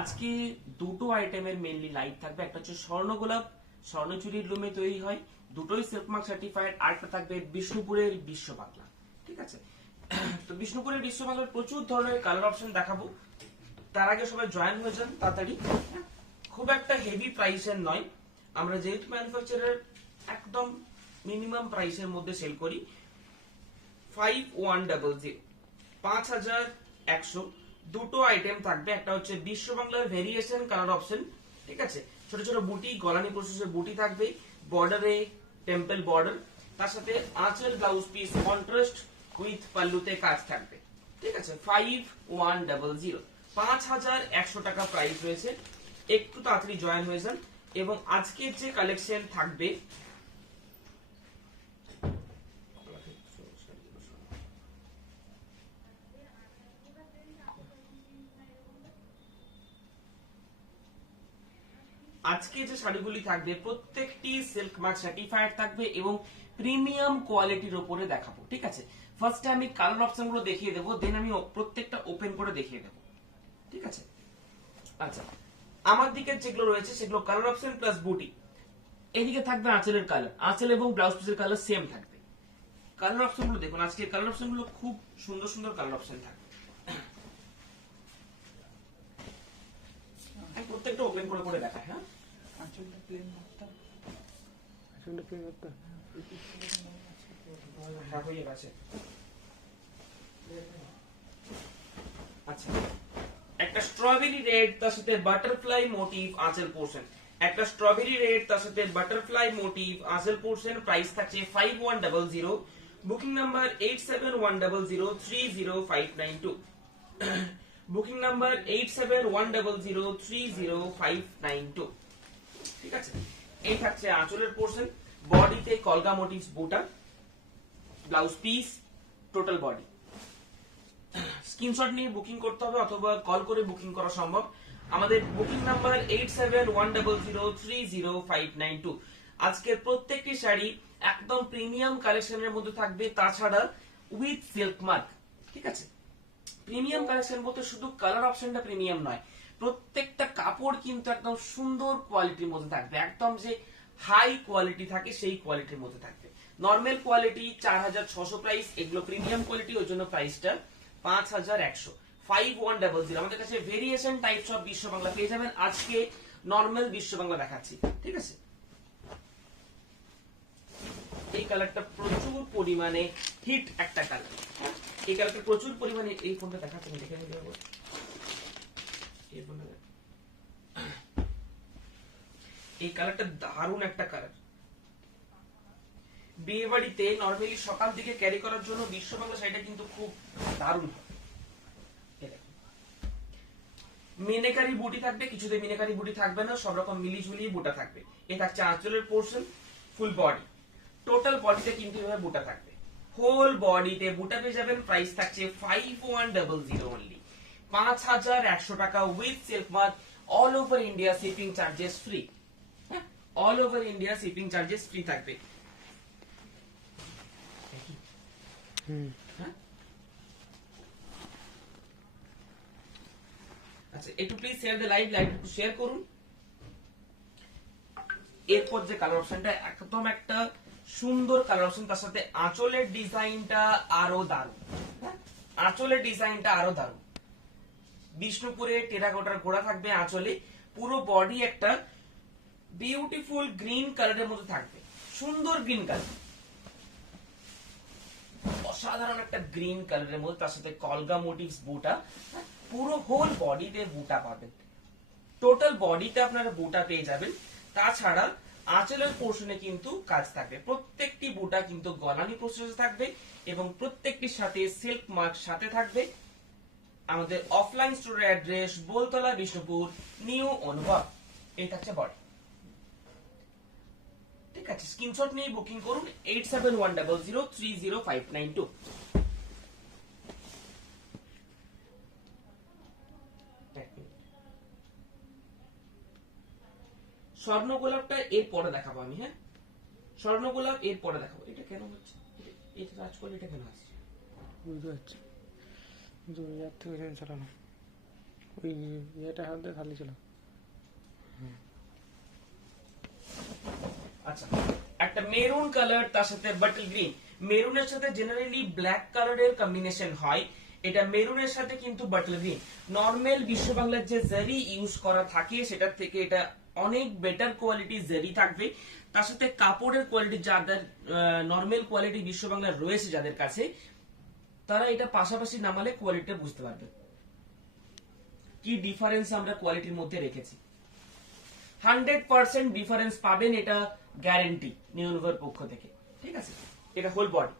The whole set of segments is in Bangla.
আজকে দুটো আইটেমের মেনলি লাইভ থাকবে। একটা হচ্ছে স্বর্ণ গোলাপ, স্বর্ণচুরির লুমে তৈরি হয়, দুটোই সিল্ক মার্ক সার্টিফাইড। আরেকটা থাকবে বিষ্ণুপুরের বিশ্ব বাংলা। ঠিক আছে, তো বিষ্ণুপুরের বিশ্ব বাংলার প্রচুর ধরনের কালার অপশন দেখাবো। তার আগে সবাই জয়েন হয়ে যান তাড়াতাড়ি। খুব একটা হেভি প্রাইসের নয়, আমরা যেহেতু ম্যানুফ্যাকচারার একদম মিনিমাম প্রাইসের মধ্যে সেল করি। 5100, 5100 দুটো আইটেম থাকবে। একটা হচ্ছে বিশ্ব বাংলার ভেরিয়েশন কালার অপশন। ঠিক আছে, ছোট ছোট বুটি, গলানি প্রসেসের বুটি থাকবে, বর্ডারে টেম্পল বর্ডার, তার সাথে আঁচল ব্লাউজ পিস কন্ট্রাস্ট উইথ পাল্লুতে কাজ থাকবে। ঠিক আছে, 5100, 5100 টাকা প্রাইস রয়েছে। একটু তাড়াতাড়ি জয়েন হয়ে যান। এবং আজকের যে কালেকশন থাকবে, আজকে যে শাড়িগুলি থাকবে প্রত্যেকটি সিল্ক মার্ক সার্টিফাইড থাকবে এবং প্রিমিয়াম কোয়ালিটির উপরে দেখাবো। ঠিক আছে, ফার্স্টে আমি কালার অপশন গুলো দেখিয়ে দেবো, দেন আমি প্রত্যেকটা ওপেন করে দেখিয়ে দেবো। ঠিক আছে, আচ্ছা আমার দিকে যেগুলো রয়েছে সেগুলো কালার অপশন প্লাস বুটি। এদিকে থাকবে আঁচলের কালার, আঁচল এবং ব্লাউজ পিসের কালার সেম থাকবে। কালার অপশন গুলো দেখুন, আজকে কালার অপশন গুলো খুব সুন্দর সুন্দর কালার অপশন থাকবে। আমি প্রত্যেকটা ওপেন করে করে দেখাই। হ্যাঁ, আঁচলটা প্লেন করতাম। হ্যাঁ হয়ে গেছে। আচ্ছা, একটা স্ট্রবেরি রেড তার সাথে বাটারফ্লাই মোটিভ আঁচল পোর্শন, একটা স্ট্রবেরি রেড তার সাথে বাটারফ্লাই মোটিভ আঁচল পোর্শন। প্রাইস থাকছে 5100, বুকিং নাম্বার 8710030592, বুকিং নাম্বার 8710030592। ঠিক আছে, এই থাকছে আঁচলের পোর্শন। বডিতে কলকা মোটিভস বুটা, blouse piece, total body. Screenshot নিয়ে বুকিং করতে হবে অথবা কল করে বুকিং করা সম্ভব। আমাদের বুকিং নাম্বার 8710030592। আজকের প্রত্যেকটি শাড়ি একদম প্রিমিয়াম কালেকশনের মধ্যে থাকবে, তাছাড়া উইথ সিল্ক মার্ক। ঠিক আছে, প্রিমিয়াম কালেকশন বলতে শুধু কালার অপশনটা প্রিমিয়াম নয়, প্রত্যেকটা কাপড় কিন্তু একদম সুন্দর কোয়ালিটির মধ্যে থাকবে। একদম যে হাই কোয়ালিটি থাকে সেই কোয়ালিটির মধ্যে থাকবে। নর্মাল কোয়ালিটি 4600 প্রাইস, এগুলো প্রিমিয়াম কোয়ালিটি, ওই জন্য প্রাইসটা 5100। 5100। আমাদের কাছে ভেরিয়েশন টাইপস অফ বিশ্ব বাংলা পেয়ে যাবেন। আজকে নর্মাল বিশ্ব বাংলা দেখাচ্ছি। ঠিক আছে, এই কালারটা প্রচুর পরিমাণে হিট একটা কালার। এই কালারটা প্রচুর পরিমাণে, এই ফোনটা দেখাচ্ছি আমি, দেখে নিতে পারবো। এই কালারটা দারুণ একটা কালার। বিয়ে বাড়িতে নর্মালি সকাল দিকে ক্যারি করার জন্য বিশ্ব বাংলা শাড়িটা কিন্তু খুব দারুণ হয়। মিনেকারি বুটি থাকবে, কিছুতে মিনেকারি বুটি থাকবে না, সব রকম মিলি ঝুলিয়ে বুটা থাকবে। এ থাকছে আঁচলের পোর্শন, ফুল বডি, টোটাল বডিতে কিন্তু এভাবে বুটা থাকবে। হোল বডিতে বুটা পেয়ে যাবেন। প্রাইস থাকছে 5100 অনলি, 5100 টাকা with silk mark. All over India shipping charges free. All over India shipping charges free থাকবে। আচ্ছা, একটু please share the live, live একটু শেয়ার করুন। এরপর যে কালার অপশনটা একদম একটা সুন্দর কালার অপশন, তার সাথে আঁচলের ডিজাইনটা আরো দারুণ। আঁচলের ডিজাইনটা আরো দারুণ। বিষ্ণুপুরে টেরাকোটার ঘোড়া থাকবে আঁচলে, পুরো বডি একটা বিউটিফুল গ্রিন কালারের মধ্যে থাকবে, সুন্দর গ্রিন কালার, অসাধারণ একটা গ্রিন কালারের মধ্যে, তার সাথে কলগা মোটিভস বুটা। পুরো হোল বডিতে বুটা পাবেন, টোটাল বডিতে আপনারা বুটা পেয়ে যাবেন। তাছাড়া আঁচলের পোর্শনে কিন্তু কাজ থাকবে। প্রত্যেকটি বুটা কিন্তু গলানি প্রসেসে থাকবে এবং প্রত্যেকটির সাথে সিল্ক মার্ক সাথে থাকবে। আমাদের অফলাইন স্টোরের অ্যাড্রেস বোলতলা, বিষ্ণুপুর, নিউ অনুভব। এই থাকছে বডি। ঠিক আছে, স্ক্রিনশট নিয়ে বুকিং করুন 8710030592। স্বর্ণ গোলাপটা এর পরে দেখাবো আমি। হ্যাঁ, স্বর্ণ গোলাপ এর পরে দেখাবো। এটা কেন হচ্ছে, এটা কাজ করলে এটা কেন আসছে বুঝতে পারছি, 2000 থেকে চালানো। ওই এটা হাতে খালি ছিল। আচ্ছা, একটা মেরুন কালার, তার সাথে বাটল গ্রিন। মেরুনের সাথে জেনারেলি ব্ল্যাক কালারের কম্বিনেশন হয়, এটা মেরুনের সাথে কিন্তু বাটল গ্রিন। নর্মাল বিশ্ব বাংলার যে জারি ইউজ করা থাকে সেটার থেকে এটা অনেক বেটার কোয়ালিটি জারি থাকবে। তার সাথে কাপড়ের কোয়ালিটি, যাদের নর্মাল কোয়ালিটি বিশ্ব বাংলার রয়েছে যাদের কাছে, তারা এটা পাশাপাশি নামালে কোয়ালিটি বুঝতে পারবে কি ডিফারেন্স আমরা কোয়ালিটির মধ্যে রেখেছি। 100% ডিফারেন্স পাবেন, এটা গ্যারান্টি নিউনিভার পক্ষ থেকে। ঠিক আছে, এটা হোল বডি।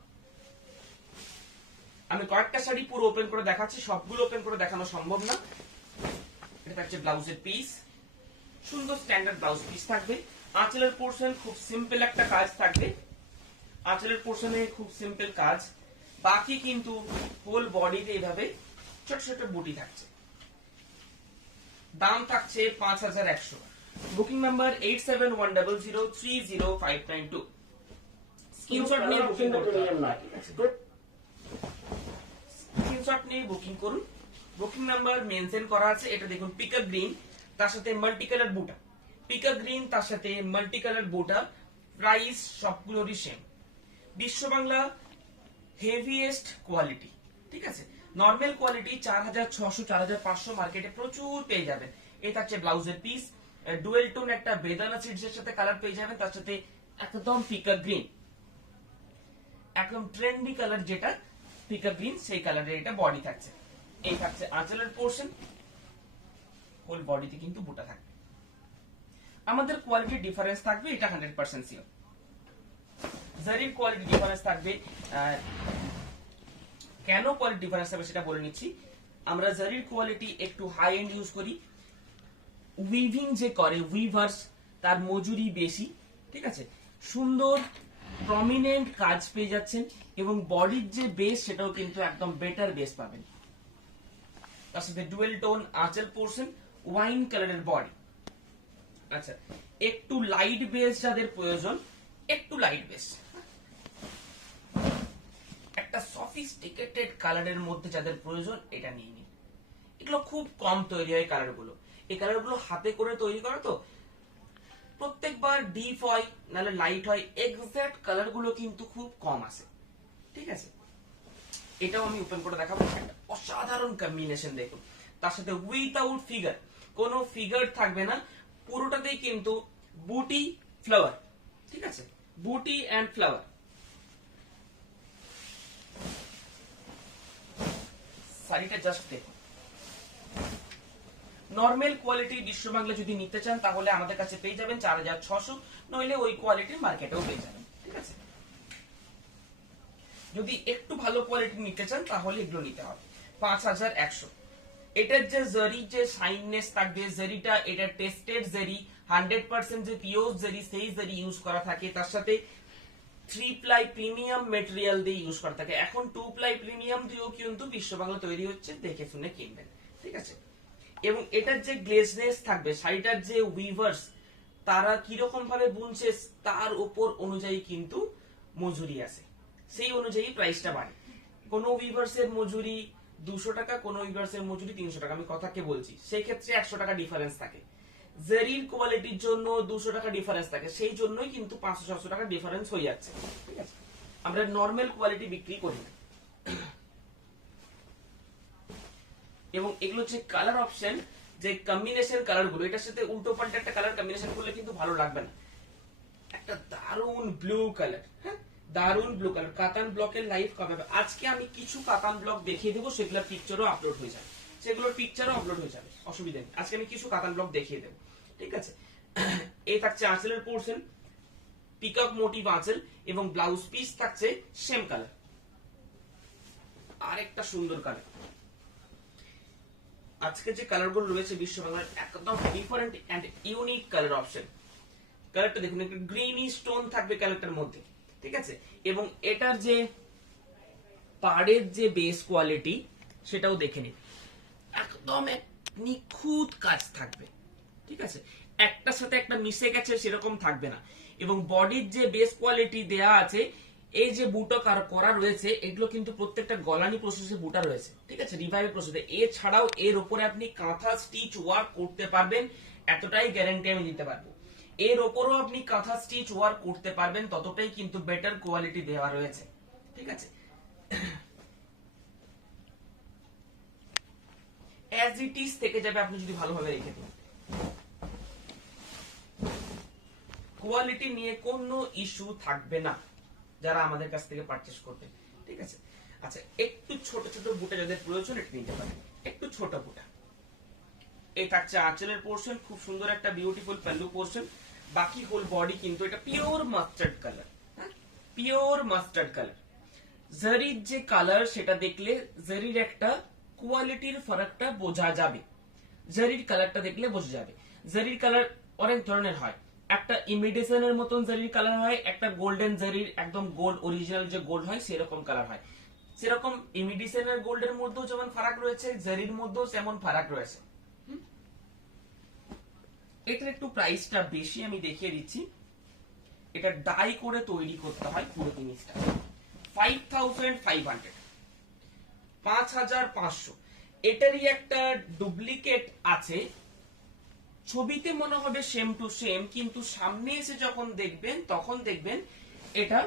আমি কয়েকটা শাড়ি পুরো ওপেন করে দেখাচ্ছি, সবগুলো ওপেন করে দেখানো সম্ভব না। এটা থাকছে ব্লাউজের পিস, সুন্দর স্ট্যান্ডার্ড ব্লাউজ পিস থাকবে। আঁচলের পোর্শন খুব সিম্পল একটা কাজ থাকবে, আঁচলের পোর্শনে খুব সিম্পল কাজ, বাকি কিন্তু হোল বডিতে এইভাবে ছোট ছোট বুটি থাকছে। দাম থাকছে 5100। Booking number 8710030592। স্ক্রিনশট নিয়ে বুকিং করতে হবে। স্ক্রিনশট নিয়ে বুকিং করুন। বুকিং নাম্বার মেনশন করা আছে, এটা দেখুন পিকক গ্রিন, তার সাথে মাল্টি কালার বুটা। পিকক গ্রিন তার সাথে মাল্টি কালার বুটা, প্রাইস সবগুলোরই সেম। বিশ্ব বাংলা হেভিয়েস্ট কোয়ালিটি। ঠিক আছে, নরমাল কোয়ালিটি 4600 4500 মার্কেটে প্রচুর পেয়ে যাবেন। এই থাকছে ব্লাউজের পিস, ডুয়েল টোন একটা বেদানা সিডস এর সাথে কালার পেয়ে যাবেন, তার সাথে একদম পিকক গ্রিন, একদম ট্রেন্ডি কালার যেটা পিকক গ্রিন, সেই কালারের এটা বডি থাকছে। এই থাকছে আঁচলের পোর্শন, হোল বডিতে কিন্তু বুটা থাকবে। আমাদের কোয়ালিটি ডিফারেন্স থাকবে, এটা 100% সিওর। জারির কোয়ালিটি ডিফারেন্স থাকবে। কেন কোয়ালিটি ডিফারেন্স থাকবে সেটা বলে নিচ্ছি। আমরা জারির কোয়ালিটি একটু হাই এন্ড ইউজ করি, উইভিং যে করে উইভার্স তার মজুরি বেশি। ঠিক আছে, সুন্দর প্রমিনেন্ট কাজ পেয়ে যাচ্ছেন, এবং বডির যে বেস সেটাও কিন্তু একদম বেটার বেস পাবেন। তার সাথে ডুয়েল টোন আঁচল পোর্শন, ওয়াইন কালারের বডি। আচ্ছা, একটু লাইট বেস যাদের প্রয়োজন, একটু লাইট বেস, একটা সফিস্টিকেটেড কালারের মধ্যে যাদের প্রয়োজন, এটা নিয়ে নিন। এগুলো খুব কম তৈরি হয় কালারগুলো, এই কালারগুলো হাতে করে তৈরি করা তো, প্রত্যেকবার ডিপ হয় নাহলে লাইট হয়, এক্সাক্ট কালারগুলো কিন্তু খুব কম আসে। ঠিক আছে, এটাও আমি ওপেন করে দেখাবো। একটা অসাধারণ কম্বিনেশন দেখুন, তার সাথে উইথাউট ফিগার, কোনো ফিগার থাকবে না, পুরোটাতেই কিন্তু বুটি ফ্লাওয়ার। ঠিক আছে, বুটি এন্ড ফ্লাওয়ার। শাড়িটা জাস্ট দেখুন। নরমাল কোয়ালিটি বিশ্ব বাংলা যদি নিতে চান তাহলে আমাদের কাছে পেয়ে যাবেন 4600, নইলে ওই কোয়ালিটির মার্কেটেও পেয়ে যাবেন। ঠিক আছে, যদি একটু ভালো কোয়ালিটি নিতে চান তাহলে এগুলো নিতে হবে 5100। এটার যে জারি যে শাইননেস থাকবে, জারিটা এটা টেস্টেড জারি, 100% যে পিওর জারি সেই জারি ইউজ করা থাকে, তার সাথে 3 প্লাই প্রিমিয়াম মেটেরিয়াল দিয়ে ইউজ করা থাকে। এখন 2 প্লাই প্রিমিয়াম দিয়েও কিন্তু বিশ্ব বাংলা তৈরি হচ্ছে, দেখে শুনে কিনবেন। ঠিক আছে, এবং এটার যে গ্লেজনেস থাকবে, শাড়িটার যে উইভার্স তারা কিরকম ভাবে বুনছে তার উপর অনুযায়ী কিন্তু মজুরি আছে, সেই অনুযায়ী প্রাইসটা বাড়ে। কোন উইভার্স এর মজুরি 200 টাকা, কোন উইভার্স এর মজুরি 300 টাকা, আমি কথাকে বলছি, সেই ক্ষেত্রে 100 টাকা ডিফারেন্স থাকে। জারির কোয়ালিটির জন্য 200 টাকা ডিফারেন্স থাকে, সেই জন্যই কিন্তু 500-600 টাকা ডিফারেন্স হয়ে যাচ্ছে। ঠিক আছে, আমরা নরমাল কোয়ালিটি বিক্রি করি না। এবং এগুলো হচ্ছে কালার অপশন, যে কম্বিনেশন কালার গুলো, এটার সাথে উল্টো পাল্টা একটা কালার কম্বিনেশন করলে কিন্তু ভালো লাগবে না। একটা দারুন ব্লু কালার, হ্যাঁ দারুন ব্লু কালার, কাতান ব্লকের লাইভ কবে হবে? আজকে আমি কিছু কাতান ব্লক দেখিয়ে দেবো, সেগুলোর পিকচারও আপলোড হয়ে যাবে, অসুবিধা নেই। আজকে আমি কিছু কাতান ব্লক দেখিয়ে দেবো। ঠিক আছে, এই থাকছে আঁচলের পোর্শন, পিকক মোটিভ আঁচল, এবং ব্লাউজ পিস থাকছে সেম কালার। আর একটা সুন্দর কালার, আজকে যে কালার গুলো রয়েছে বিশ্ব বাংলার একদম different and unique colour option. কালারটা দেখুন, একটা গ্রিনি স্টোন থাকবে কালারটার মধ্যে। ঠিক আছে, এবং এটার যে পাড়ের যে বেস কোয়ালিটি সেটাও দেখে নিন, একদম নিখুঁত কাজ থাকবে। ঠিক আছে, একটার সাথে একটা মিশে গেছে সেরকম থাকবে না, এবং বডির যে বেস কোয়ালিটি দেয়া আছে এই যে বুটা করা রয়েছে এগুলো কিন্তু প্রত্যেকটা গলানি প্রসেসে বুটা রয়েছে, ঠিক আছে, রিভাইভ প্রসেসে। এছাড়াও এর উপরে আপনি কাঁথা স্টিচ ওয়ার্ক করতে পারবেন, এতটাই গ্যারান্টি আমি দিতে পারবো। এর উপরও আপনি কাঁথা স্টিচ ওয়ার্ক করতে পারবেন, ততটাই কিন্তু বেটার কোয়ালিটি দেওয়া রয়েছে, ঠিক আছে। অ্যাজ ইট ইজ থেকে যাবে আপনি যদি ভালোভাবে রেখে দেন। কোয়ালিটি নিয়ে কোনো ইস্যু থাকবে না যারা আমাদের কাছ থেকে পারচেজ করবে, ঠিক আছে। আচ্ছা, একটু ছোট ছোট বুটা যাদের প্রয়োজন এটা নিতে পারেন, একটু ছোট বুটা। এই থাকছে আঁচলের পোর্শন, খুব সুন্দর একটা বিউটিফুল পাল্লু পোর্শন। বাকি হোল বডি কিন্তু এটা পিওর মাস্টার্ড কালার, হ্যাঁ, পিওর মাস্টার্ড কালার। জারির যে কালার সেটা দেখলে জারির একটা কোয়ালিটির ফারাকটা বোঝা যাবে, জারির কালারটা দেখলে বোঝা যাবে। জারির কালার অনেক ধরনের হয়, একটা ইমিটেশনের মতন জারির কালার হয়, একটা গোল্ডেন জারির একদম গোল্ড অরিজিনাল যে গোল্ড হয় সেরকম কালার হয়। সেরকম ইমিটেশনের গোল্ডের মধ্যেও যেমন ফারাক রয়েছে, জারির মধ্যেও তেমন ফারাক রয়েছে। এটার একটু প্রাইসটা বেশি আমি দেখিয়ে দিচ্ছি। এটা ডাই করে তৈরি করতে হয় পুরো জিনিসটা, 5500, 5500। এটারই একটা ডুপ্লিকেট আছে, ছবিতে মনে হবে সেম টু সেম, কিন্তু সামনে এসে যখন দেখবেন তখন দেখবেন এটা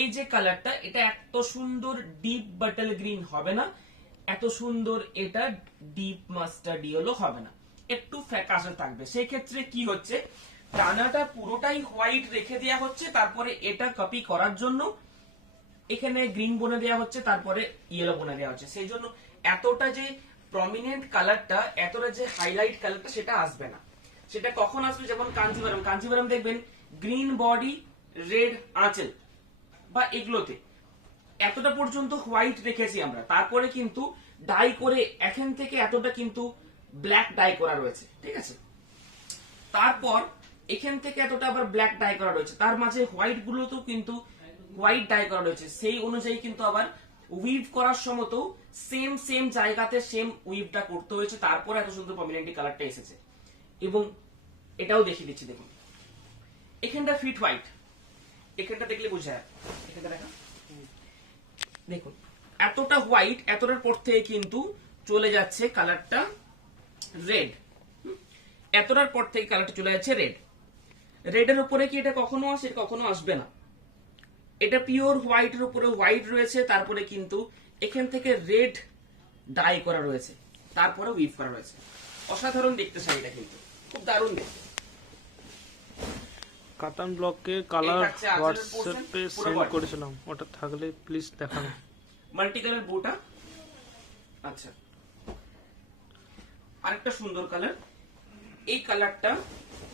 এই যে কালারটা এটা এত সুন্দর ডিপ বাটল গ্রিন হবে না, এত সুন্দর এটা ডিপ মাস্টার্ড ইয়েলো হবে না, একটু ফ্যাকাশে থাকবে। সেই ক্ষেত্রে কি হচ্ছে, ডানাটা পুরোটাই হোয়াইট রেখে দেওয়া হচ্ছে, তারপরে এটা কপি করার জন্য এখানে গ্রিন বনে দেওয়া হচ্ছে, তারপরে ইয়েলো বনে দেওয়া হচ্ছে। সেই জন্য এতটা যে প্রমিনেন্ট কালারটা, এতটা যে হাইলাইট কালারটা সেটা আসবে না। সেটা কখন আসবে, যেমন কাঞ্জিভারম, কাঞ্জিভারম দেখবেন গ্রিন বডি রেড আঁচল বা এগুলোতে এতটা পর্যন্ত হোয়াইট রেখেছি আমরা, তারপরে কিন্তু ডাই করে এখান থেকে এতটা কিন্তু ব্ল্যাক ডাই করা রয়েছে, ঠিক আছে। তারপর এখান থেকে এতটা আবার ব্ল্যাক ডাই করা রয়েছে, তার মাঝে হোয়াইট গুলোতেও কিন্তু হোয়াইট ডাই করা রয়েছে। সেই অনুযায়ী কিন্তু আবার উইভ করার সময় তো সেম সেম জায়গাতে সেম উইভটা করতে হয়েছে, তারপরে এত সুন্দর প্রমিনেন্ট কালারটা এসেছে। এবং এটাও দেখিয়ে দিচ্ছি, দেখুন এখানটা ফিট হোয়াইট, এখানটা দেখলে বোঝা যায়, এখানটা দেখা, দেখুন এতটা হোয়াইট, এতটার পর থেকে কিন্তু চলে যাচ্ছে কালারটা রেড, এতটার পর থেকে কালারটা চলে যাচ্ছে রেড। রেডের উপরে কি এটা কখনো আসে, কখনো আসবে না। এটা পিওর হোয়াইটের উপরে হোয়াইট রয়েছে, তারপরে কিন্তু এখান থেকে রেড ডাই করা রয়েছে, তারপরে উইভ করা রয়েছে। অসাধারণ দেখতে শাড়িটা, কিন্তু খুব দারুণ দেখতে। কাতান ব্লকে কালার এই থাকছে আঁচলের portion, হোয়াটসঅ্যাপে পুরো সেন্ড body। করেছিলাম, ওটা থাকলে প্লিজ দেখানো। মাল্টি কালার বুটা, আচ্ছা আরেকটা সুন্দর কালার। এই কালারটা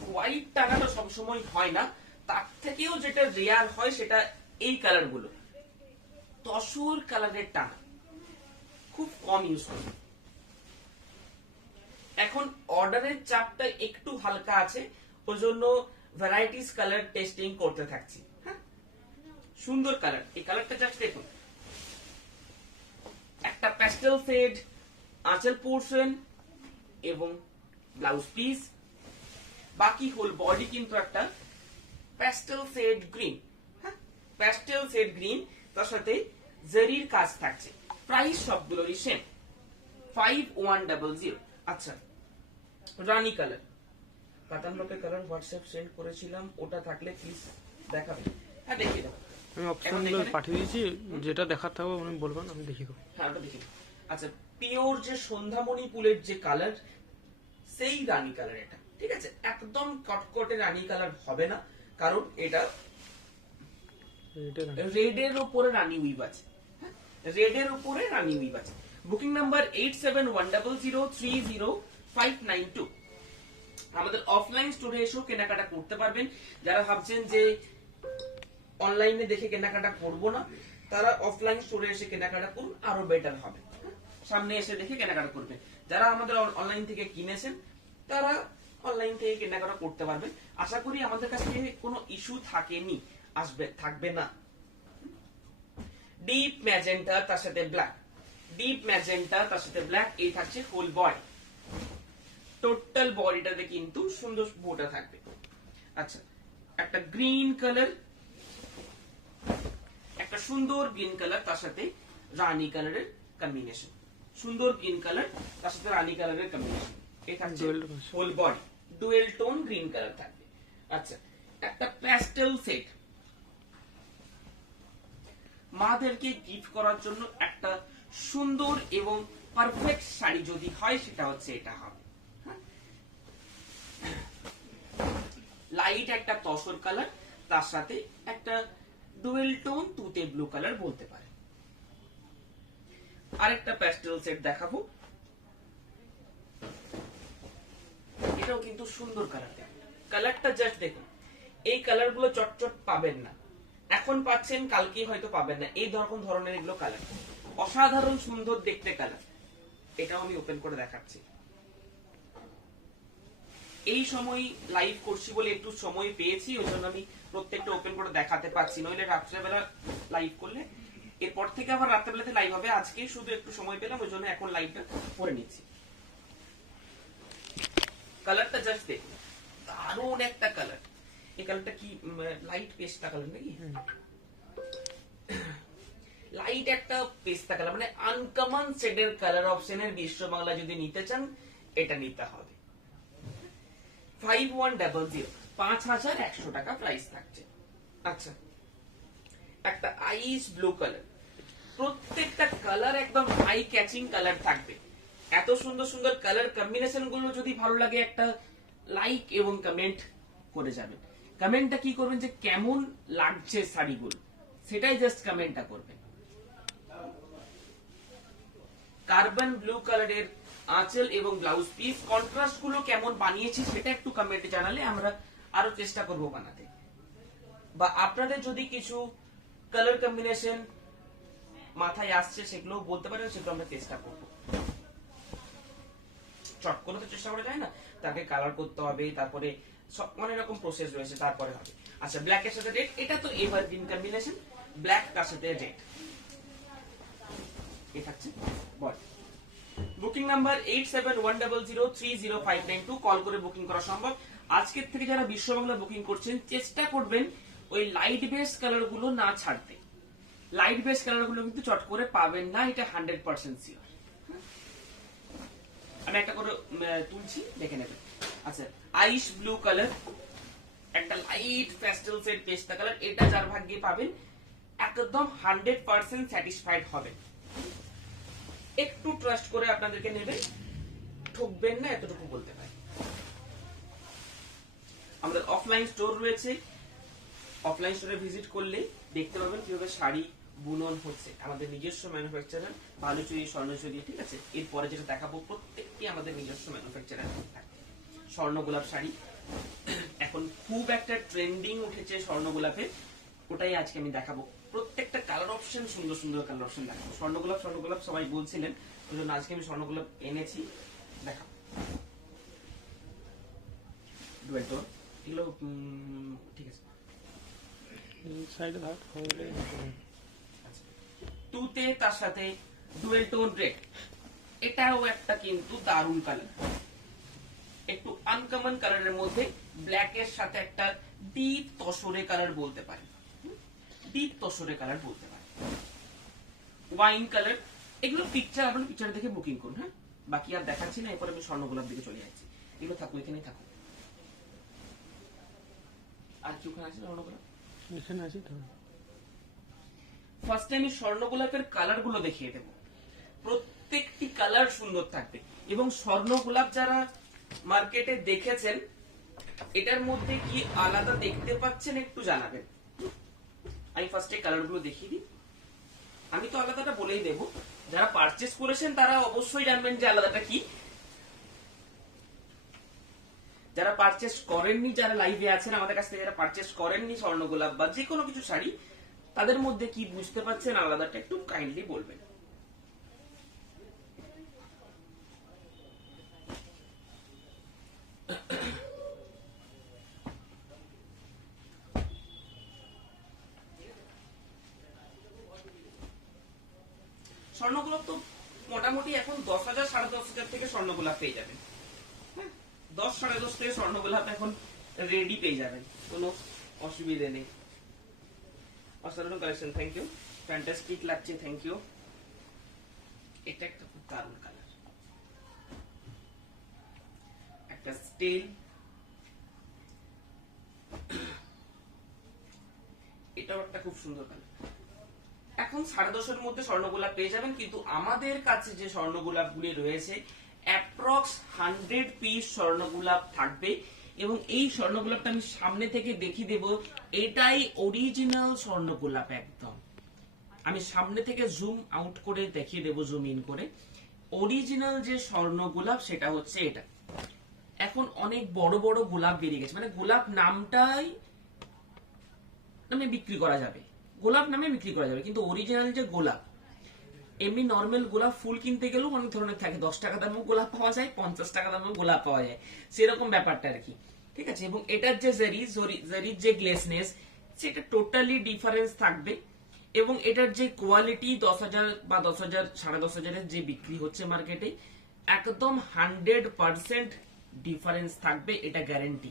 হোয়াইট টানাটা সবসময় হয় না, তার থেকেও যেটা রেয়ার হয় সেটা এই কালার গুলো, তসর কালারের টানা খুব কম ইউজ হয়। এখন অর্ডারের চাপটা একটু হালকা আছে, ওই জন্য ভ্যারাইটিস কালার টেস্টিং করতে থাকছি। হ্যাঁ, সুন্দর কালার। এই কালারটা জাস্ট দেখুন, একটা প্যাস্টেল শেড আঁচল পোর্শন এবং ব্লাউজ পিস, বাকি হোল বডি কিন্তু একটা প্যাস্টেল শেড গ্রিন। হ্যাঁ, প্যাস্টেল শেড গ্রিন, তার সাথে জারির কাজ থাকছে। প্রাইস সবগুলোরই সেম, 5100। আচ্ছা, রানী কালার, কাতান ব্লকের কালার হোয়াটসঅ্যাপ সেন্ড করেছিলাম, ওটা থাকলে প্লিজ দেখাবেন। হ্যাঁ, দেখিয়ে দাও। আমি অপশনগুলো পাঠিয়ে দিয়েছি, যেটা দেখার থাকবে উনি বলবেন, আমি দেখিয়ে দেবো। হ্যাঁ, ওটা দেখি। আচ্ছা, পিওর যে সন্ধ্যামণি ফুলের যে কালার, সেই রানী কালার এটা, ঠিক আছে। একদম কটকটে রানী কালার হবে না, কারণ এটা রেডের উপরে রানী উইভ আছে। হ্যাঁ, রেডের উপরে রানী উইভ আছে। Booking number 8710030592। আমাদের অফলাইন স্টোরে এসেও কেনাকাটা করতে পারবেন। যারা ভাবছেন যে অনলাইনে দেখে কেনাকাটা করব না, তারা অফলাইন স্টোরে এসে কেনাকাটা করুন, আরো বেটার হবে। সামনে এসে দেখে কেনাকাটা করবেন। যারা আমাদের অনলাইন থেকে কিনেছেন তারা অনলাইন থেকে কেনাকাটা করতে পারবেন। আশা করি আমাদের কাছে কোনো ইস্যু থাকবে না। ডিপ ম্যাজেন্টা তার সাথে ব্ল্যাক, ডিপ ম্যাজেন্টা তার সাথে ব্ল্যাক, এই থাকছে হোল বডি। টোটাল বডিটাতে কিন্তু সুন্দর বোটা থাকবে। আচ্ছা, একটা গ্রিন কালার, সুন্দর গ্রিন কালার তার সাথে রানী কালারের কম্বিনেশন, সুন্দর গ্রিন কালার তার সাথে রানী কালারের কম্বিনেশন। এই থাকছে Dual tone। Whole body dual tone green colour থাকবে। আচ্ছা, একটা প্যাস্টেল সেট মাদেরকে গিফট করার জন্য একটা সুন্দর এবং পারফেক্ট শাড়ি যদি হয় সেটা হচ্ছে এটা হবে। লাইট একটা তসর কালার তার সাথে একটা ডুয়েল টোন তুতে ব্লু কালার বলতে পারে। আরেকটা প্যাস্টেল সেট দেখাবো, এটাও কিন্তু সুন্দর কালার। কালারটা জাস্ট দেখুন, এই কালার গুলো চটচট পাবেন না, এখন পাচ্ছেন কালকে হয়তো পাবেন না, এই ধরনের এগুলো কালার অসাধারণ সুন্দর দেখতে কালার। এটাও আমি ওপেন করে দেখাচ্ছি। এই সময় লাইভ করছি বলে একটু সময় পেয়েছি, ওই জন্য আমি প্রত্যেকটা ওপেন করে দেখাতে পারছি, নইলে রাত্রেবেলা লাইভ করলে এরপর থেকে আবার রাত্রেবেলাতে লাইভ হবে। আজকে শুধু একটু সময় পেলাম, ওই জন্য এখন লাইভটা করে নিচ্ছি। কালারটা জাস্ট দেখুন, দারুণ একটা কালার। এই কালারটা কি লাইট পেস্তা কালার নাকি? লাইট একটা পেস্তা কালার, মানে আনকমন শেডের কালার অপশনের বিশ্ব বাংলা যদি নিতে চান এটা নিতে হবে। 5100, 5100 টাকা প্রাইস থাকছে। আচ্ছা, একটা আইস ব্লু কালার, প্রত্যেকটা কালার একদম আই ক্যাচিং কালার থাকবে। এত সুন্দর সুন্দর কালার কম্বিনেশন গুলো যদি ভালো লাগে একটা লাইক এবং কমেন্ট করে যাবেন। কমেন্টটা কি করবেন যে কেমন লাগছে শাড়িগুলো, সেটাই জাস্ট কমেন্টটা করবেন। কার্বন ব্লু কালারের আঁচল এবং ব্লাউজ পিস, কন্ট্রাস্ট গুলো কেমন বানিয়েছি সেটা একটু কমেন্টে জানালে আমরা আরো চেষ্টা করব বানাতে, বা আপনাদের যদি কিছু কালার কম্বিনেশন মাথায় আসছে সেগুলো বলতে পারেন, সেগুলো আমরা চেষ্টা করব। চট করে তো চেষ্টা করা যায় না, তাকে কালার করতে হবে, তারপরে সব অনেক রকম প্রসেস রয়েছে, তারপরে হবে। আচ্ছা, ব্ল্যাক এর সাথে রেড, এটা তো এভারগ্রিন কম্বিনেশন, ব্ল্যাক তার সাথে রেড। এই থাকছে বডি। বুকিং নাম্বার 8710030592, কল করে বুকিং করা সম্ভব। আজকের থেকে যারা বিশ্ববাংলা বুকিং করছেন চেষ্টা করবেন ওই লাইট বেস কালার গুলো না ছাড়তে। লাইট বেস কালার গুলো কিন্তু চট করে পাবেন না, এটা 100% সিওর। আমি একটা করে তুলছি, দেখে নেবেন। আচ্ছা, আইস ব্লু কালার, একটা লাইট প্যাস্টেল সেট পেস্তা কালার, এটা যার ভাগ্যে পাবেন একদম 100% স্যাটিসফাইড হবেন। একটু ট্রাস্ট করে আপনাদেরকে নেবেন, ঠকবেন না, এতটুকু বলতে পারি। আমাদের অফলাইন স্টোর রয়েছে, অফলাইন স্টোরে ভিজিট করলে দেখতে পাবেন কিভাবে শাড়ি বুনন হচ্ছে। আমাদের নিজস্ব ম্যানুফ্যাকচারার, ভালুচুরি, স্বর্ণচুরি, ঠিক আছে। এরপরে যেটা দেখাবো প্রত্যেকটি আমাদের নিজস্ব ম্যানুফ্যাকচারার থাকে। স্বর্ণ গোলাপ শাড়ি এখন খুব একটা ট্রেন্ডিং উঠেছে স্বর্ণ গোলাপে, ওটাই আজকে আমি দেখাবো। প্রত্যেকটা কালার অপশন সুন্দর সুন্দর কালার অপশন দেখাবো। স্বর্ণ গোলাপ সবাই বলছিলেন, ওই জন্য আজকে আমি স্বর্ণ গোলাপ এনেছি, দেখাবো। ডুয়েল টোন এগুলো ঠিক আছে। সাইডে থাক তাহলে। তুতে তার সাথে ডুয়েল টোন রেড, এটাও একটা কিন্তু দারুণ কালার, একটু আনকমন কালারের মধ্যে ব্ল্যাক এর সাথে একটা ডিপ তসরে কালার বলতে পারেন, ডিপ তসরে কালার বলতে পারেন। ওয়াইন কালার, এগুলো পিকচার, আপনার পিকচার দেখে বুকিং করুন। হ্যাঁ, বাকি আর দেখাচ্ছি না, এরপর আমি স্বর্ণ গোলাপ দিকে চলে যাচ্ছি। এগুলো থাকুক, এখানেই থাকুক। আর কি ওখানে আছে স্বর্ণ গোলাপ? এখানে আছে তো। ফার্স্টে আমি স্বর্ণ গোলাপের কালার গুলো দেখিয়ে দেব, প্রত্যেকটি কালার সুন্দর থাকবে। এবং স্বর্ণ গোলাপ যারা মার্কেটে দেখেছেন, এটার মধ্যে কি আলাদা দেখতে পাচ্ছেন একটু জানাবেন। আমি ফার্স্টে কালার গুলো দেখিয়ে দিই। আমি তো আলাদাটা বলেই দেব, যারা পারচেস করেছেন তারা অবশ্যই জানবেন যে আলাদাটা কি। যারা পারচেস করেননি, যারা লাইভে আছেন আমাদের কাছ থেকে, যারা পারচেস করেননি স্বর্ণ গোলাপ বা যে কোনো কিছু শাড়ি, তাদের মধ্যে কি বুঝতে পারছেন আলাদাটা একটু কাইন্ডলি বলবেন। স্বর্ণ গোলাপ তো মোটামুটি এখন 10,000 10,500 থেকে স্বর্ণ গোলাপ পেয়ে যাবেন। 10 10.5 থেকে স্বর্ণ গোলাপ এখন রেডি পেয়ে যাবেন, কোনো অসুবিধা নেই। অসাধারণ কালেকশন, থ্যাংক ইউ। ফ্যান্টাস্টিক লাগছে, থ্যাংক ইউ। এটা একটা খুব দারুণ কালার, একটা স্টিল, এটাও একটা খুব সুন্দর কালার। এখন 10.5-এর মধ্যে স্বর্ণগোলাপ পেয়ে যাবেন, কিন্তু আমাদের কাছে যে স্বর্ণগোলাপগুলি রয়েছে অ্যাপ্রক্স 100 পিস স্বর্ণগোলাপ থাকবে, এবং এই স্বর্ণগোলাপটা আমি সামনে থেকে দেখিয়ে দেব, এটাই অরিজিনাল স্বর্ণগোলাপ একদম। আমি সামনে থেকে জুম আউট করে দেখিয়ে দেব, জুম ইন করে। অরিজিনাল যে স্বর্ণগোলাপ সেটা হচ্ছে এটা। এখন অনেক বড় বড় গোলাপ বেরিয়ে গেছে, মানে গোলাপ নামটাই নামে বিক্রি করা যাবে, গোলাপ নামে বিক্রি করা যাবে, কিন্তু অরিজিনাল যে গোলাপ, এমনি নর্মাল গোলাপ ফুল কিনতে গেলেও অনেক ধরনের থাকে, 10 টাকা দামেও গোলাপ পাওয়া যায়, 50 টাকা দামেও গোলাপ পাওয়া যায়, সেরকম ব্যাপারটা আর কি। ঠিক আছে, এবং এটার যে জারির যে গ্লেসনেস সেটা টোটালি ডিফারেন্স থাকবে, এবং এটার যে কোয়ালিটি 10,000 বা 10,000 10,500 যে বিক্রি হচ্ছে মার্কেটে, একদম 100% ডিফারেন্স থাকবে, এটা গ্যারেন্টি।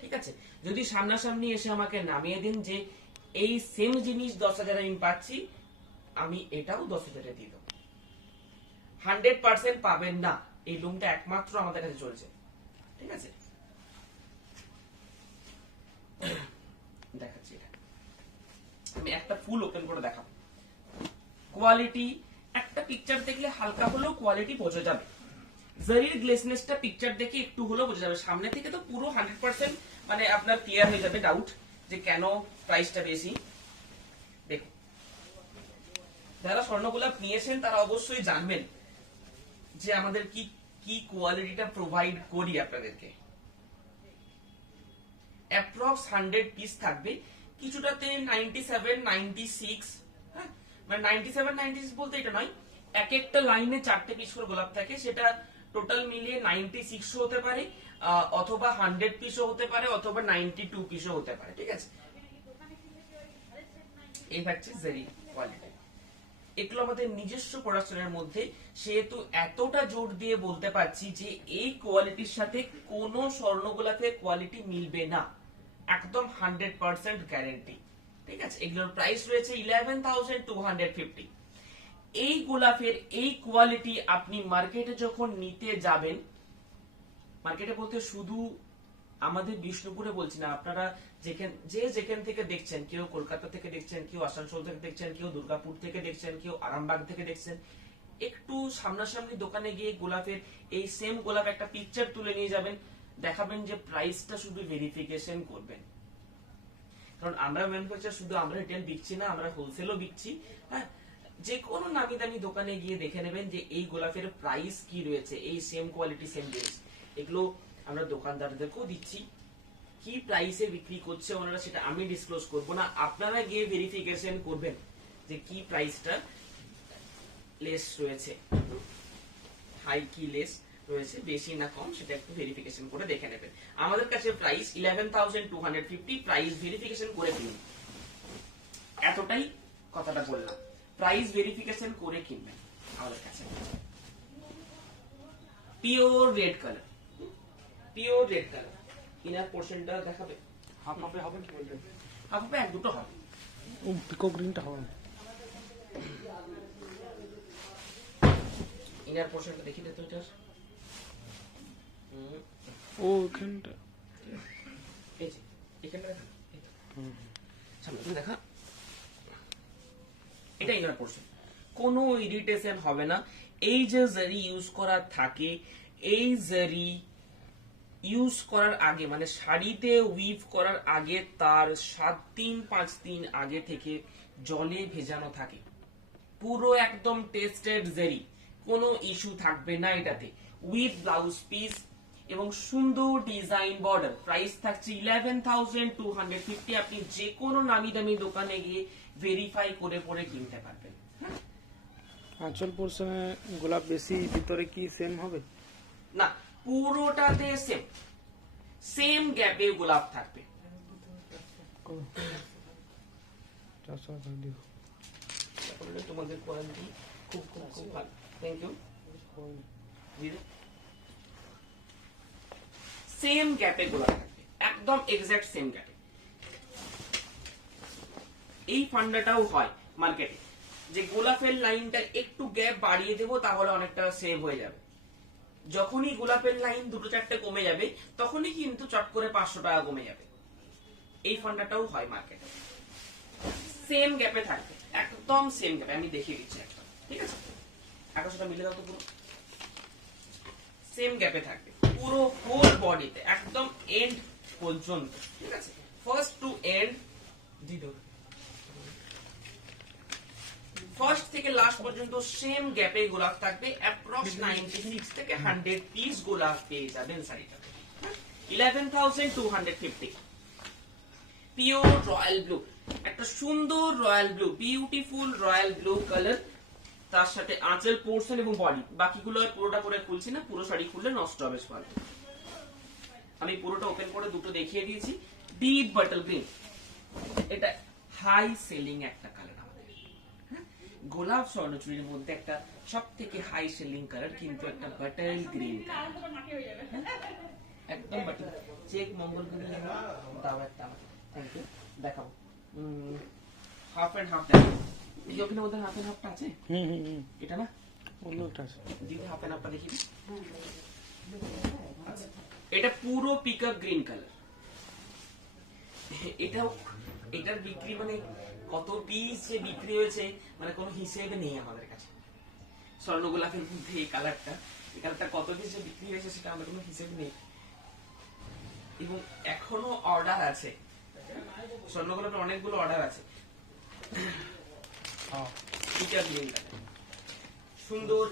ঠিক আছে, যদি সামনাসামনি এসে আমাকে নামিয়ে দিন যে এই সেম জিনিস 10,000 আমি পাচ্ছি, আমি এটাও 10,000 দিয়ে দেবো। 100% পাবেন না, এই লুমটা একমাত্র আমাদের কাছে চলছে। ঠিক আছে, দেখাচ্ছি এটা, আমি একটা ফুল ওপেন করে দেখাবো। কোয়ালিটি একটা পিকচার দেখলে হালকা হলেও কোয়ালিটি বোঝা যাবে, জারির গ্লেসনেসটা পিকচার দেখে একটু হলেও বোঝা যাবে, সামনে থেকে তো পুরো 100% মানে আপনার ক্লিয়ার হয়ে যাবে ডাউট যে কেন প্রাইসটা বেশি। দেখুন, যারা স্বর্ণগোলাপ নিয়েছেন তারা অবশ্যই জানবেন যে আমাদের কি কি কোয়ালিটিটা প্রোভাইড করি আপনাদেরকে। অ্যাপ্রক্স 100 পিস থাকবে, কিছুটাতে 97, 96, হ্যাঁ মানে 97, 96 বলতে এটা নয়, এক একটা লাইনে 4টে পিস করে গোলাপ থাকে, সেটা টোটাল মিলিয়ে 96 হতে পারে, অথবা 100 পিসও হতে পারে, অথবা 92 পিসও হতে পারে। ঠিক আছে, এই হচ্ছে জারি কোয়ালিটি। এগুলো আমাদের নিজস্ব প্রোডাকশনের মধ্যে, সেহেতু এতটা জোর দিয়ে বলতে পারছি যে এই কোয়ালিটির সাথে কোনো স্বর্ণগোলাপের কোয়ালিটি মিলবে না, একদম 100% গ্যারেন্টি। ঠিক আছে, এগুলোর প্রাইস রয়েছে 11,250। এই গোলাপের এই কোয়ালিটি আপনি মার্কেটে যখন নিতে যাবেন, মার্কেটে বলতে শুধু আমাদের বিষ্ণুপুরে বলছি না, আপনারা যেখান থেকে দেখছেন, কেউ কলকাতা থেকে দেখছেন, কেউ আসানসোল থেকে দেখছেন, কেউ দুর্গাপুর থেকে দেখছেন, কেউ আরামবাগ থেকে দেখছেন, একটু সামনাসামনি দোকানে গিয়ে গোলাপের এই সেম গোলাপ একটা পিকচার তুলে নিয়ে যাবেন, দেখাবেন যে প্রাইসটা শুধু ভেরিফিকেশন করবেন। কারণ আমরা ম্যানুফ্যাকচার শুধু আমরা রিটেল বিকছি না, আমরা হোলসেলও বিকছি। হ্যাঁ, যে কোনো নামি দামি দোকানে গিয়ে দেখে নেবেন যে এই গোলাপের প্রাইস কি রয়েছে, এই সেম কোয়ালিটি সেম জিনিস, এগুলো আমরা দোকানদারদেরকেও দিচ্ছি। কি প্রাইসে বিক্রি করছে ওনারা সেটা আমি ডিসক্লোজ করব না, আপনারা গিয়ে ভেরিফিকেশন করবেন যে কি প্রাইসটা লেস রয়েছে, হাই কি লেস রয়েছে, বেশি না কম, সেটা একটু ভেরিফিকেশন করে দেখে নেবেন। আমাদের কাছে প্রাইস 11,250, প্রাইস ভেরিফিকেশন করে কিনুন, এতটাই কথাটা বললাম, প্রাইস ভেরিফিকেশন করে কিনবেন আমাদের কাছে। Pure red colour, pure red colour, inner পোর্শনটা দেখাবে, হাফ হাফে হবে কি বলবেন? হাফ হাফে এক দুটো হবে, ও পিকো গ্রিনটা হবে না। ইনার পোর্শনটা দেখিয়ে দে তো এটার। ও ওখানটা এই যে এখানটা দেখা, সামনে তুমি দেখা, এটা ইনার পোর্শন, কোনো ইরিটেশন হবে না। এই যে জারি ইউজ করা থাকে, এই জারি ইউজ করার আগে মানে শাড়িতে উইভ করার আগে তার 7 দিন 5 দিন আগে থেকে জলে ভেজানো থাকে, পুরো একদম টেস্টেড জারি, কোনো ইস্যু থাকবে না এটাতে, উইথ ব্লাউজ পিস এবং সুন্দর ডিজাইন বর্ডার। প্রাইস থাকছে 11,250, আপনি যে কোনো নামি দামি দোকানে গিয়ে ভেরিফাই করে পরে কিনতে পারবেন। আঁচল পোর্শনে গোলাপ বেশি, ভিতরে কি সেম হবে? না, পুরোটাতে সেম সেম গ্যাপে গোলাপ থাকবে। তোমাদের কোয়ালিটি খুব খুব খুব ভালো, থ্যাংক ইউ। সেম গ্যাপে গোলাপ থাকবে, একদম এক্সাক্ট সেম গ্যাপে। এই ফান্ডাটাও হয় মার্কেটে, যে গোলাপের লাইনটা একটু গ্যাপ বাড়িয়ে দেবো তাহলে অনেকটা সেভ হয়ে যাবে। যখনই গোলাপের লাইন দুটো চারটে কমে যাবে তখনই কিন্তু চট করে 500 টাকা কমে যাবে। এই ফান্ডাটাও হয় মার্কেটে। সেম গ্যাপে থাকবে, একদম সেম গ্যাপে, আমি দেখিয়ে দিচ্ছি একদম, ঠিক আছে? আকাশটা মিলে দাও তো, পুরো সেম গ্যাপে থাকবে, পুরো হোল বডিতে একদম এন্ড পর্যন্ত, ঠিক আছে? ফার্স্ট টু এন্ড, ফার্স্ট থেকে লাস্ট পর্যন্ত সেম গ্যাপে গোলাপ থাকবে। অ্যাপ্রক্স 96 থেকে 100 পিস গোলাপ পেয়ে যাবেন শাড়িটাতে। 11,250। পিওর রয়্যাল ব্লু, একটা সুন্দর royal blue, beautiful royal blue colour, তার সাথে আঁচল পোর্শন এবং বডি। বাকিগুলো পুরোটা করে খুলছি না, পুরো শাড়ি খুললে নষ্ট হবে সব। আমি পুরোটা ওপেন করে দুটো দেখিয়ে দিয়েছি। ডিপ বাটল গ্রিন, এটা হাই সেলিং একটা কালার আমাদের। গোলাপ স্বর্ণচুরির মধ্যে একটা সব থেকে হাই সেলিং কালার কিন্তু একটা বাটল গ্রিন কালার, একদম বাটল। চেক মঙ্গল দাও একটা, থ্যাংক ইউ, দেখাবো। হাফ এন্ড হাফ দেখাবো। এই ওখানের মধ্যে হাফ এন্ড হাফটা আছে, এটা না অন্যটা আছে, দিদি হাফ এন্ড হাফটা দেখিবি। এটা পুরো পিকআপ গ্রিন কালার। এটাও, এটার বিক্রি মানে কত পিস যে বিক্রি হয়েছে মানে কোনো হিসেবে নেই আমাদের কাছে। স্বর্ণ গোলাপের মধ্যে এই কালারটা কত পিস যে বিক্রি হয়েছে সেটা আমাদের কোনো হিসেব নেই, এবং এখনো অর্ডার আছে। স্বর্ণ গোলাপের অনেকগুলো অর্ডার আছে। পিকআপ গ্রিন কালার, সুন্দর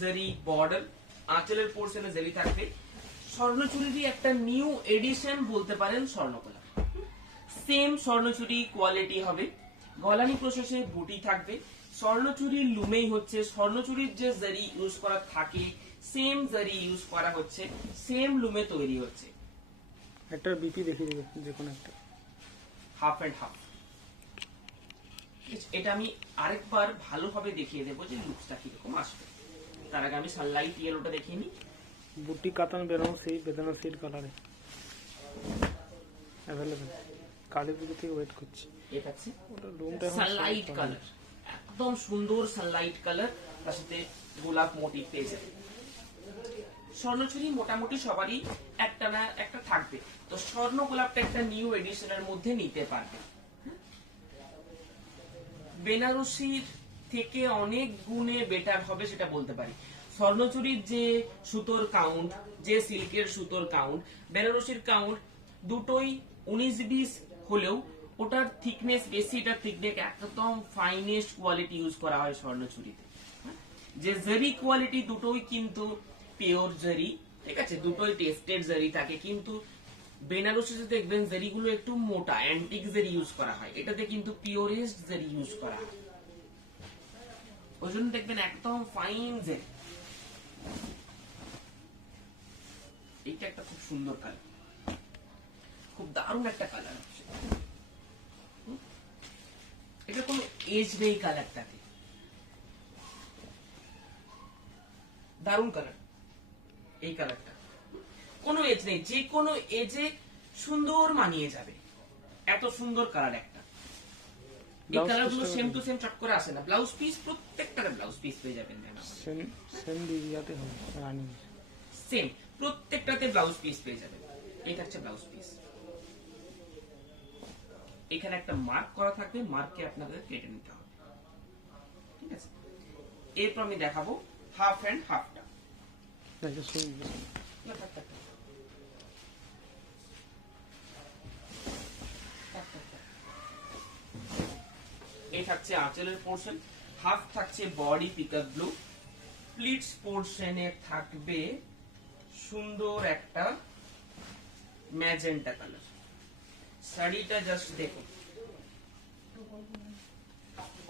জারি বর্ডার, আঁচলের পোর্শনে জারি থাকবে। স্বর্ণচুরিরই একটা নিউ এডিশন বলতে পারেন স্বর্ণকোলা। সেম স্বর্ণচুরি কোয়ালিটি হবে, গলানি প্রসেসে বুটি থাকবে। স্বর্ণচুরির লুমেই হচ্ছে স্বর্ণচুরির যে জারি ইউজ করা থাকে সেম জারি ইউজ করা হচ্ছে, সেম লুমে তৈরি হচ্ছে। একটা বিপি দেখিয়ে দেবে যে কোনো একটা, হাফ এন্ড হাফ। এটা আমি আরেকবার ভালোভাবে দেখিয়ে দেবো যে লুকসটা কিরকম আসবে। তার আগে আমি সানলাইট ইয়েলোটা দেখিয়ে নিই। বুটি কাতান বেনারসি, বেনারসির কালারে অ্যাভেলেবেল। কালী পুজো থেকে ওয়েট করছি। এটা হচ্ছে ওটা লুমটা সানলাইট কালার, একদম সুন্দর সানলাইট কালার, তার সাথে গোলাপ মোটিভ পেয়ে যাবে। স্বর্ণচুরি মোটামুটি সবারই একটা না একটা থাকবে, তো স্বর্ণ গোলাপটা একটা নিউ এডিশনের মধ্যে নিতে পারবে। বেনারসির থেকে অনেক গুণে বেটার হবে সেটা বলতে পারি। স্বর্ণচুরির যে সুতোর কাউন্ট, যে সিল্কের সুতোর কাউন্ট, বেনারসির কাউন্ট দুটোই 19-20 হলেও ওটার থিকনেস বেশি, এটার থিকনেস একদম ফাইনেস্ট কোয়ালিটি ইউজ করা হয় স্বর্ণচুরিতে। যে জারি কোয়ালিটি দুটোই কিন্তু পিওর জারি, ঠিক আছে, দুটোই টেস্টেড জারি থাকে, কিন্তু বেনারসিতে দেখবেন জারিগুলো একটু মোটা, অ্যান্টিক জারি ইউজ করা হয়, এটাতে কিন্তু পিওরেস্ট জারি ইউজ করা হয়, ওই জন্য দেখবেন একদম ফাইন জারি। এইটা একটা খুব সুন্দর কালার, খুব দারুণ একটা কালার। এটা কোনো এজ নেই কালারটাতে, দারুণ কালার। এই কালারটা কোনো এজ নেই, যে কোনো এজে সুন্দর মানিয়ে যাবে, এত সুন্দর কালার একটা। এই কালারগুলো সেম টু সেম চট করে আসে না। ব্লাউজ পিস, প্রত্যেকটারে ব্লাউজ পিস পেয়ে যাবেন, সেম দিয়াতে হবে রানী, সেম প্রত্যেকটাতে ব্লাউজ পিস পেয়ে যাবেন। এটা হচ্ছে ব্লাউজ পিস। এখানে একটা মার্ক করা থাকবে, মার্ককে আপনাদের কেটে নিতে হবে, ঠিক আছে? এরপর আমি দেখাবো হাফ এন্ড হাফটা। এই থাকছে আঁচলের পোর্শন, হাফ থাকছে বডি পিকআপ ব্লু, প্লিটস পোর্শনে থাকবে সুন্দর একটা ম্যাজেন্টা কালার। শাড়িটা জাস্ট দেখুন,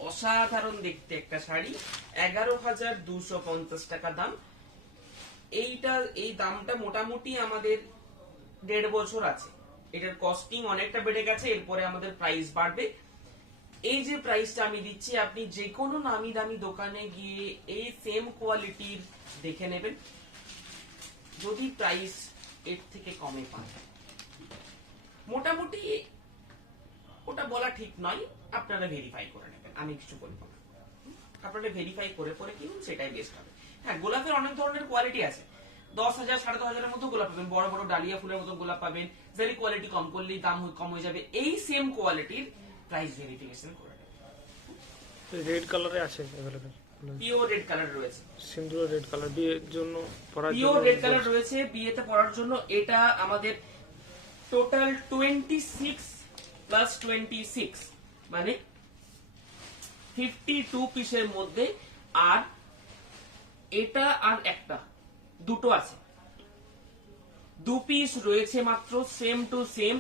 অসাধারণ দেখতে একটা শাড়ি। 11,250 টাকা দাম। এইটা, এই দামটা মোটামুটি আমাদের 1.5 বছর আছে। এটার কস্টিং অনেকটা বেড়ে গেছে, এরপরে আমাদের প্রাইস বাড়বে। এই যে প্রাইসটা আমি দিচ্ছি, আপনি যে কোনো নামি দামি দোকানে গিয়ে এই সেম কোয়ালিটির দেখে নেবেন, যদি প্রাইস এর থেকে কমে পান। মোটামুটি ওটা বলা ঠিক নয়, আপনারা ভেরিফাই করে নেবেন, আমি কিছু বলবো না। আপনারা ভেরিফাই করে পরে কিনুন, সেটাই বেস্ট হবে। হ্যাঁ, গোলাপের অনেক ধরনের কোয়ালিটি আছে, 10,000 10,500 মতো গোলাপ পাবেন, বড় বড় ডালিয়া ফুলের মতো গোলাপ পাবেন, যারি কোয়ালিটি কম করলেই দাম কম হয়ে যাবে। এই সেম কোয়ালিটির প্রাইস ভেরিফিকেশন করে নেবেন। রেড কালারে আছে অ্যাভেলেবেল, পিওর রেড কালার রয়েছে, সিন্দুর রেড কালার বিয়ের জন্য পরার পিওর জন্য রেড কালার রয়েছে বিয়েতে পরার জন্য। এটা আমাদের টোটাল 26 প্লাস 26 মানে 52 পিসের মধ্যে, আর এটা আর একটা দুটো আছে, 2 পিস রয়েছে মাত্র, সেম টু সেম।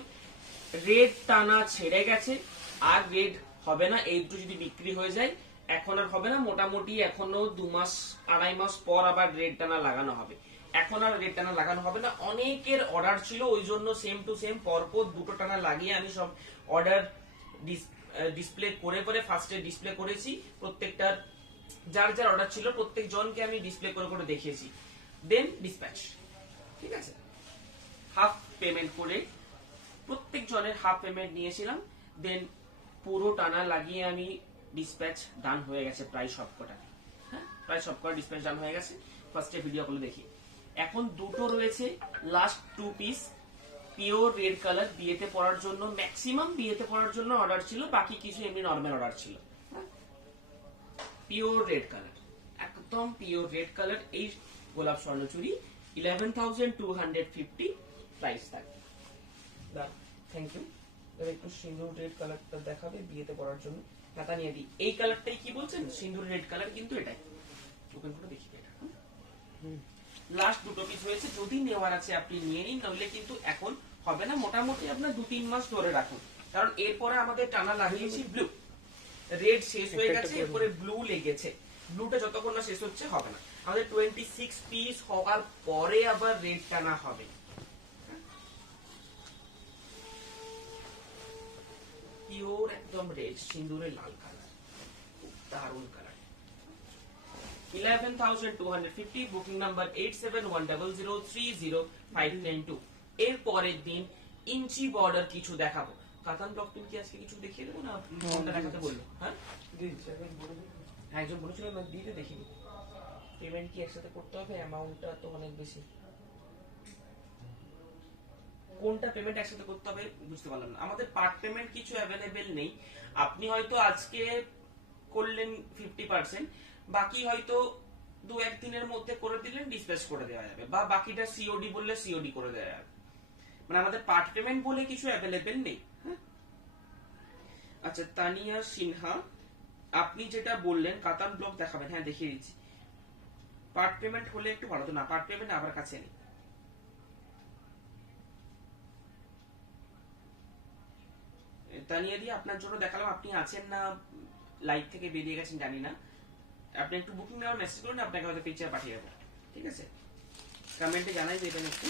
রেড টানা ছেড়ে গেছে, আর রেড হবে না। এই দুটো যদি বিক্রি হয়ে যায় এখন আর হবে না, মোটামুটি এখনো 2 মাস 2.5 মাস পর আবার রেড টানা লাগানো হবে। এখন আর রেড টানা লাগানো হবে না। অনেকের অর্ডার ছিল, ওই জন্য সেম টু সেম পরপর দুটো টানা লাগিয়ে আমি সব অর্ডার ডিসপ্লে করে করে ফার্স্টে ডিসপ্লে করেছি। প্রত্যেকটার যার যার অর্ডার ছিল প্রত্যেক জনকে আমি ডিসপ্লে করে করে দেখিয়েছি, দেন ডিসপ্যাচ। ঠিক আছে, হাফ পেমেন্ট করে প্রত্যেক জনের হাফ পেমেন্ট নিয়েছিলাম, দেন পুরো টানা লাগিয়ে আমি ডিসপ্যাচ ডান হয়ে গেছে প্রায় সবকটা। হ্যাঁ, প্রায় সবকটা ডিসপ্যাচ ডান হয়ে গেছে। ফার্স্টে ভিডিও গুলো দেখি। এখন দুটো রয়েছে, last 2 piece pure red colour, বিয়েতে পরার জন্য, ম্যাক্সিমাম বিয়েতে পরার জন্য অর্ডার ছিল, বাকি কিছু এমনি নরমাল অর্ডার ছিল। পিওর রেড কালার, একদম পিওর রেড কালার। এই গোলাপ স্বর্ণচুরি 11,250 প্রাইস থাকবে। Thank you. একটু সিন্দুর রেড কালারটা দেখাবে বিয়েতে পরার জন্য। হাতা নিয়ে দিই, এই কালারটাই কি বলছেন, সিন্দুর রেড কালার, কিন্তু এটাই ওপেন করে দেখি। এটা লাস্ট দুটো পিস হয়েছে, যদি নেওয়ার আছে আপনি নিয়ে নিন, নইলে কিন্তু এখন হবে না। মোটামুটি আপনার 2-3 মাস ধরে রাখুন, কারণ এরপরে আমাদের টানা লাগিয়েছি ব্লু। রেড শেষ হয়ে গেছে, এরপরে ব্লু লেগেছে। ব্লুটা যতক্ষণ না শেষ হচ্ছে হবে না। আমাদের 26 পিস হওয়ার পরে আবার রেড টানা হবে। পিওর একদম রেড, সিন্দুরের লাল কালার, খুব দারুণ কালার। 11,250, booking number 8710030592। এর পরের দিন ইঞ্চি বর্ডার কিছু দেখাবো। কাতান ব্লক তুমি কি আজকে কিছু দেখিয়ে দেবো না, কোনটা দেখাতে বললো? হ্যাঁ, একজন বলেছিল না দিতে, দেখিনি। পেমেন্ট কি একসাথে করতে হবে? অ্যামাউন্টটা তো অনেক বেশি। কোনটা পেমেন্ট একসাথে করতে হবে বুঝতে পারলাম না। আমাদের পার্ট পেমেন্ট কিছু অ্যাভেলেবেল নেই। আপনি হয়তো আজকে করলেন 50%, বাকি হয়তো 2-1 দিনের মধ্যে করে দিলেন, ডিসপ্যাচ করে দেওয়া যাবে, বা বাকিটা সিওডি বললে সিওডি করে দেওয়া যাবে। মানে আমাদের পার্ট পেমেন্ট বলে কিছু অ্যাভেলেবেল নেই। আচ্ছা, তানিয়া সিনহা, আপনি যেটা বললেন কাতান ব্লক দেখাবেন, হ্যাঁ দেখিয়ে দিচ্ছি। পার্ট পেমেন্ট হলে একটু ভালো হতো। না, পার্ট পেমেন্ট আমার কাছে নেই। তানিয়া দিয়ে আপনার জন্য দেখালাম, আপনি আছেন না লাইভ থেকে বেরিয়ে গেছেন জানি না। আপনি একটু বুকিং নেওয়ার মেসেজ করুন, আপনাকে হয়তো পিকচার পাঠিয়ে দেবো। ঠিক আছে, কমেন্টে জানাই দেবেন একটু।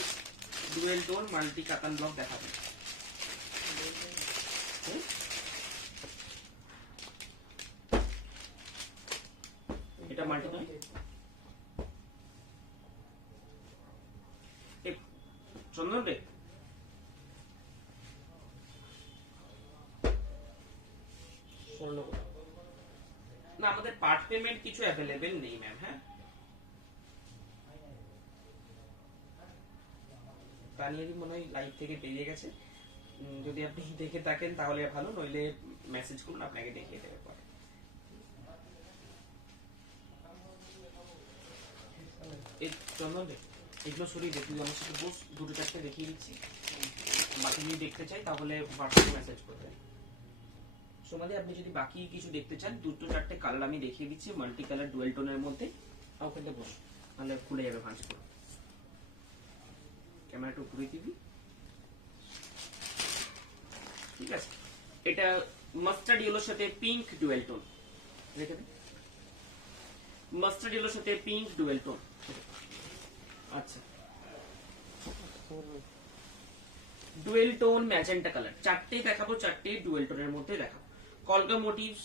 ডুয়েল টোন মাল্টি কাতান ব্লক দেখাবেন। এটা মাল্টি টোন, চন্দন রে না, আমাদের পার্ট পেমেন্ট কিছু অ্যাভেলেবেল নেই ম্যাম। হ্যাঁ, তানিয়াদি মনে হয় লাইভ থেকে বেরিয়ে গেছে। যদি আপনি দেখে থাকেন তাহলে ভালো, নইলে মেসেজ করুন, আপনাকে দেখিয়ে দেবে পরে। এই চন্দন রে, এগুলো সরিয়ে দে, তুই আমার সাথে বস, 2-4টে দেখিয়ে দিচ্ছি। বাকি যদি দেখতে চাই তাহলে হোয়াটসঅ্যাপে মেসেজ করবেন। সোমালি, আপনি যদি বাকি কিছু দেখতে চান, 2-4টে কালার আমি দেখিয়ে দিচ্ছি, মাল্টি কালার ডুয়েল টোনের মধ্যে। ওখানে বস, তাহলে খুলে যাবে ভাঁজ করে। ক্যামেরাটা ঘুরে দিবি। ঠিক আছে, এটা মাস্টার্ড ইয়েলোর সাথে পিঙ্ক ডুয়েল টোন। রেখে দে, মাস্টার্ড ইয়েলোর সাথে পিঙ্ক ডুয়েল টোন। আচ্ছা, ডুয়েল টোন ম্যাজেন্টা কালার, 4টেই দেখাবো, 4টেই ডুয়েল টোনের মধ্যে দেখাবো। কলকা মোটিভস,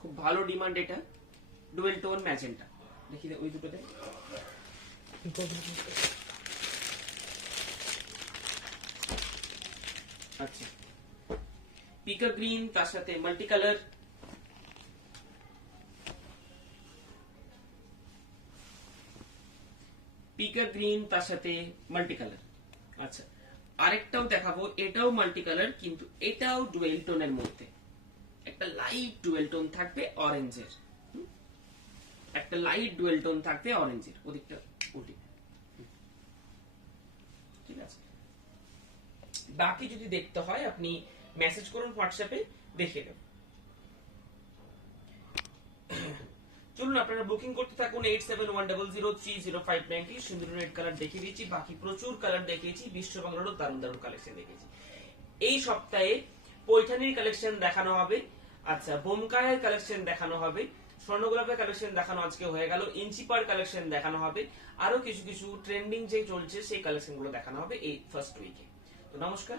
খুব ভালো ডিমান্ড এটা। ডুয়েল টোন ম্যাজেন্টা দেখি দে, ওই দুটোতে। আচ্ছা, পিকা গ্রিন, তার সাথে মাল্টি কালার, পিকা গ্রিন তার সাথে মাল্টি কালার। আচ্ছা, আরেকটাও দেখাবো, এটাও মাল্টি কালার কিন্তু এটাও ডুয়েল টোনের মধ্যে। একটা লাইট ডুয়েল টোন থাকবে অরেঞ্জের, একটা লাইট ডুয়েল টোন থাকবে অরেঞ্জের, ওদিকটা উল্টে। ঠিক আছে, বাকি যদি দেখতে হয় আপনি মেসেজ করুন হোয়াটসঅ্যাপে, দেখিয়ে দেব। চলুন আপনারা বুকিং করতে থাকুন 8710030590। সুন্দর রেড কালার দেখিয়ে দিয়েছি, বাকি প্রচুর কালার দেখিয়েছি, বিশ্ব বাংলারও দারুণ দারুণ কালেকশন দেখিয়েছি। এই সপ্তাহে পৈঠানির কালেকশন দেখানো হবে, আচ্ছা বোমকায়ের কালেকশন দেখানো হবে, স্বর্ণগোলাপের কালেকশন দেখানো আজকে হয়ে গেল, ইঞ্চিপার কালেকশন দেখানো হবে, আরো কিছু কিছু ট্রেন্ডিং যে চলছে সেই কালেকশন গুলো দেখানো হবে এই ফার্স্ট উইকে। তো নমস্কার।